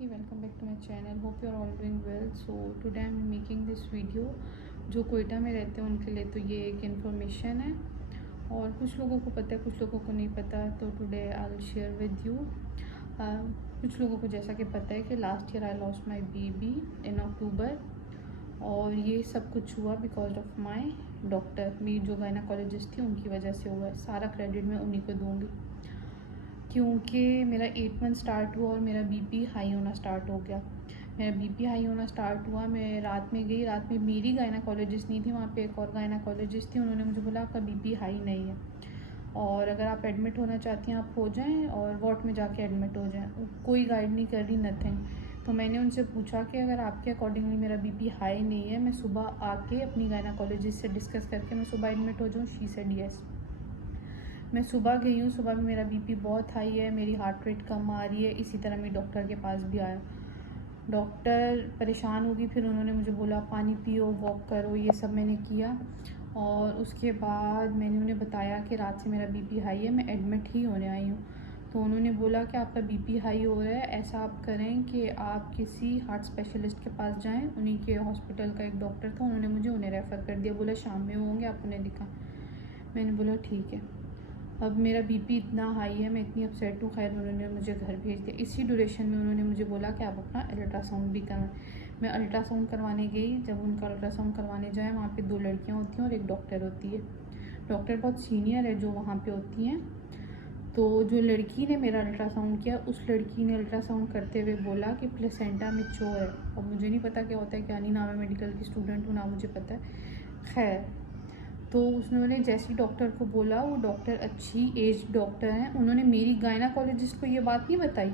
Hey, welcome back to my channel. Hope you're all doing well. So today I'm making this video. जो कोयटा में रहते हैं उनके लिए तो ये एक इन्फॉर्मेशन है और कुछ लोगों को पता है, कुछ लोगों को नहीं पता। तो today I will share with you. कुछ लोगों को जैसा कि पता है कि last year I lost my baby in October, और ये सब कुछ हुआ बिकॉज ऑफ माय डॉक्टर। मेरी जो गायनाकोलॉजिस्ट थी उनकी वजह से हुआ है। सारा क्रेडिट मैं उन्हीं को दूँगी क्योंकि मेरा 8 मंथ स्टार्ट हुआ और मेरा बीपी हाई होना स्टार्ट हो गया। मेरा बीपी हाई होना स्टार्ट हुआ, मैं रात में गई। रात में मेरी गायनाकोलॉजिस्ट नहीं थी, वहाँ पे एक और गायनाकोलॉजिस्ट थी। उन्होंने मुझे बोला आपका बीपी हाई नहीं है और अगर आप एडमिट होना चाहती हैं आप हो जाएं और वार्ड में जाके एडमिट हो जाएं। कोई गाइड नहीं कर रही, नथिंग। तो मैंने उनसे पूछा कि अगर आपके अकॉर्डिंगली मेरा बीपी हाई नहीं है, मैं सुबह आके अपनी गायनाकोलॉजिस्ट से डिस्कस करके मैं सुबह एडमिट हो जाऊँ। She said yes. मैं सुबह गई हूँ, सुबह भी मेरा बीपी बहुत हाई है, मेरी हार्ट रेट कम आ रही है। इसी तरह मैं डॉक्टर के पास भी आया। डॉक्टर परेशान होगी, फिर उन्होंने मुझे बोला पानी पियो, वॉक करो, ये सब मैंने किया। और उसके बाद मैंने उन्हें बताया कि रात से मेरा बीपी हाई है, मैं एडमिट ही होने आई हूँ। तो उन्होंने बोला कि आपका बीपी हाई हो रहा है, ऐसा आप करें कि आप किसी हार्ट स्पेशलिस्ट के पास जाएं। उन्हीं के हॉस्पिटल का एक डॉक्टर था, उन्होंने मुझे उन्हें रेफ़र कर दिया। बोला शाम में होंगे, आप उन्हें दिखा। मैंने बोला ठीक है। अब मेरा बीपी इतना हाई है, मैं इतनी अपसेट हूँ। खैर उन्होंने मुझे घर भेज दिया। इसी ड्यूरेशन में उन्होंने मुझे बोला कि आप अपना अल्ट्रासाउंड भी करवाएं। मैं अल्ट्रासाउंड करवाने गई। जब उनका अल्ट्रासाउंड करवाने जाए, वहाँ पे 2 लड़कियाँ होती हैं और एक डॉक्टर होती है। डॉक्टर बहुत सीनियर है जो वहाँ पे होती हैं। तो जो लड़की ने मेरा अल्ट्रासाउंड किया, उस लड़की ने अल्ट्रासाउंड करते हुए बोला कि प्लेसेंटा मैच्योर है। अब मुझे नहीं पता क्या होता है, क्या नहीं। ना मैं मेडिकल की स्टूडेंट हूँ, ना मुझे पता है। खैर, तो उसने जैसे ही डॉक्टर को बोला, वो डॉक्टर अच्छी एज डॉक्टर हैं, उन्होंने मेरी गायनाकोलॉजिस्ट को ये बात नहीं बताई।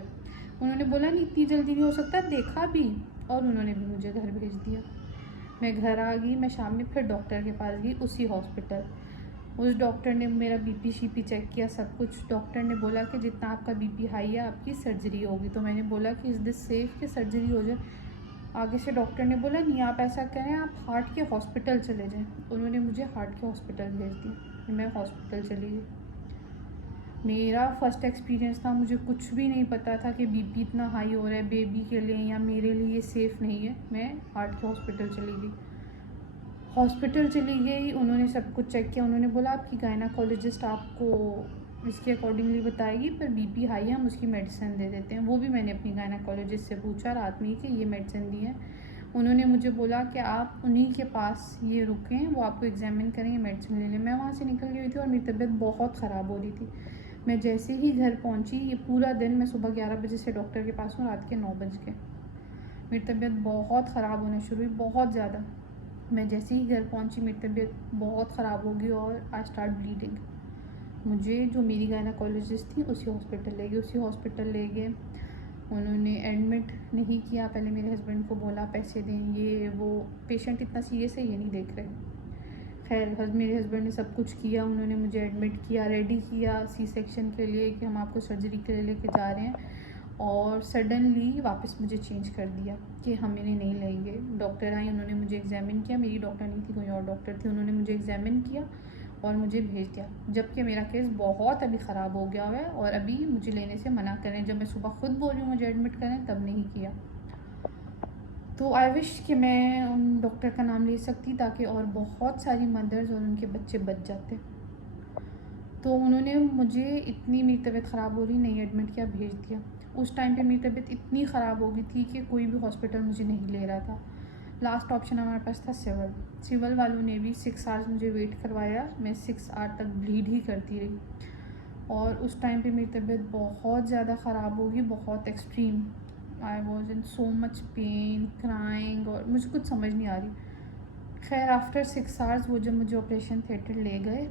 उन्होंने बोला नहीं इतनी जल्दी नहीं हो सकता, देखा भी। और उन्होंने भी मुझे घर भेज दिया। मैं घर आ गई। मैं शाम में फिर डॉक्टर के पास गई, उसी हॉस्पिटल। उस डॉक्टर ने मेरा बीपी शीपी चेक किया, सब कुछ। डॉक्टर ने बोला कि जितना आपका बीपी हाई है आपकी सर्जरी होगी। तो मैंने बोला कि इज़ दिस सेफ़ कि सर्जरी हो जाए। आगे से डॉक्टर ने बोला नहीं, आप ऐसा करें, आप हार्ट के हॉस्पिटल चले जाएं। उन्होंने मुझे हार्ट के हॉस्पिटल भेज दिया। मैं हॉस्पिटल चली गई। मेरा फर्स्ट एक्सपीरियंस था, मुझे कुछ भी नहीं पता था कि बीपी इतना हाई हो रहा है बेबी के लिए या मेरे लिए ये सेफ़ नहीं है। मैं हार्ट के हॉस्पिटल चली गई। हॉस्पिटल चली गई, उन्होंने सब कुछ चेक किया। उन्होंने बोला आपकी गायनाकोलॉजिस्ट आपको इसके अकॉर्डिंगली बताएगी, पर बीपी हाई है, हम उसकी मेडिसिन दे देते हैं। वो भी मैंने अपनी गायनाकोलॉजिस्ट से पूछा रात में कि ये मेडिसिन दी है। उन्होंने मुझे बोला कि आप उन्हीं के पास ये रुकें, वो आपको एग्जामिन करें, ये मेडिसिन ले लें। मैं वहाँ से निकल गई थी और मेरी तबीयत बहुत ख़राब हो रही थी। मैं जैसे ही घर पहुँची, ये पूरा दिन मैं सुबह 11 बजे से डॉक्टर के पास हूँ, रात के 9 बज गए। मेरी तबीयत बहुत ख़राब होना शुरू हुई, बहुत ज़्यादा। मैं जैसे ही घर पहुंची, मेरी तबीयत बहुत ख़राब हो गई और आई स्टार्ट ब्लीडिंग। मुझे जो मेरी गायनाकोलॉजिस्ट थी उसी हॉस्पिटल ले गए। उसी हॉस्पिटल ले गए, उन्होंने एडमिट नहीं किया। पहले मेरे हस्बैंड को बोला पैसे दें, ये वो, पेशेंट इतना सीरियस है ये नहीं देख रहे। खैर मेरे हस्बैंड ने सब कुछ किया, उन्होंने मुझे एडमिट किया, रेडी किया सी सेक्शन के लिए कि हम आपको सर्जरी के लिए लेके जा रहे हैं। और सडनली वापस मुझे चेंज कर दिया कि हम इन्हें नहीं लेंगे। डॉक्टर आई, उन्होंने मुझे एग्जामिन किया। मेरी डॉक्टर नहीं थी, कोई और डॉक्टर थी। उन्होंने मुझे एग्जामिन किया और मुझे भेज दिया, जबकि मेरा केस बहुत अभी ख़राब हो गया है और अभी मुझे लेने से मना करें। जब मैं सुबह खुद बोल रही हूँ मुझे एडमिट करें, तब नहीं किया। तो आई विश कि मैं उन डॉक्टर का नाम ले सकती, ताकि और बहुत सारी मदर्स और उनके बच्चे बच जाते। तो उन्होंने मुझे, इतनी मेरी तबीयत ख़राब हो रही, नहीं एडमिट किया, भेज दिया। उस टाइम पे मेरी तबीयत इतनी ख़राब हो गई थी कि कोई भी हॉस्पिटल मुझे नहीं ले रहा था। लास्ट ऑप्शन हमारे पास था सिविल। सिविल वालों ने भी 6 आवर्स मुझे वेट करवाया। मैं 6 आवर तक ब्लीड ही करती रही और उस टाइम पे मेरी तबीयत बहुत ज़्यादा ख़राब होगी, बहुत extreme. I was in so much pain, crying, और मुझे कुछ समझ नहीं आ रही। खैर आफ्टर 6 आवर्स वो जब मुझे ऑपरेशन थिएटर ले गए,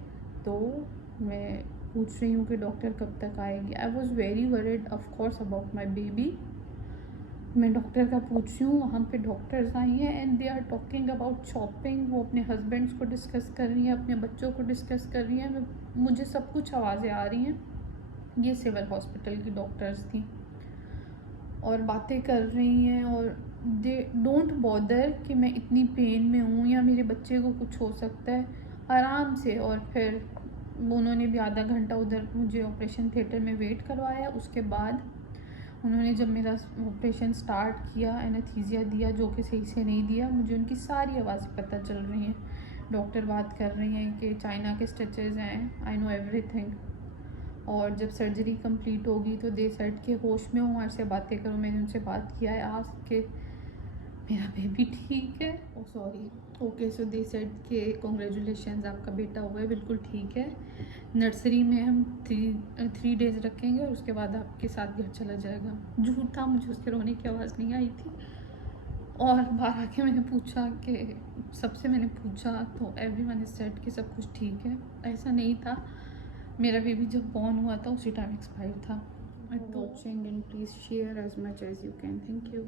तो मैं पूछ रही हूँ कि डॉक्टर कब तक आएगी। I was very worried of course about my baby. मैं डॉक्टर का पूछ रही हूँ, वहाँ पे डॉक्टर्स आई हैं and they are talking about shopping. वो अपने हस्बैंड्स को डिस्कस कर रही हैं, अपने बच्चों को डिस्कस कर रही हैं। मुझे सब कुछ आवाज़ें आ रही हैं। ये सिविल हॉस्पिटल की डॉक्टर्स थी और बातें कर रही हैं, और दे डोंट बॉदर कि मैं इतनी पेन में हूँ या मेरे बच्चे को कुछ हो सकता है, आराम से। और फिर उन्होंने भी आधा घंटा उधर मुझे ऑपरेशन थिएटर में वेट करवाया। उसके बाद उन्होंने जब मेरा ऑपरेशन स्टार्ट किया एनेस्थीसिया दिया, जो कि सही से नहीं दिया। मुझे उनकी सारी आवाज़ें पता चल रही हैं। डॉक्टर बात कर रही हैं कि चाइना के स्टिचेज़ हैं, आई नो एवरीथिंग। और जब सर्जरी कंप्लीट होगी तो दे सेड के होश में हो, हमारे से बातें करो। मैंने उनसे बात किया है आज के मेरा बेबी ठीक है। Oh sorry, okay, so they said के कॉन्ग्रेचुलेशंस, आपका बेटा हुआ है, बिल्कुल ठीक है। नर्सरी में हम थ्री डेज़ रखेंगे और उसके बाद आपके साथ घर चला जाएगा। झूठ था, मुझे उसके रोने की आवाज़ नहीं आई थी। और बाहर आके मैंने पूछा कि सबसे मैंने पूछा तो एवरीवन इज सेड कि सब कुछ ठीक है। ऐसा नहीं था, मेरा बेबी जब बॉर्न हुआ था उसी टाइम एक्सपायर था। Watching and please share as much as you can. Thank you.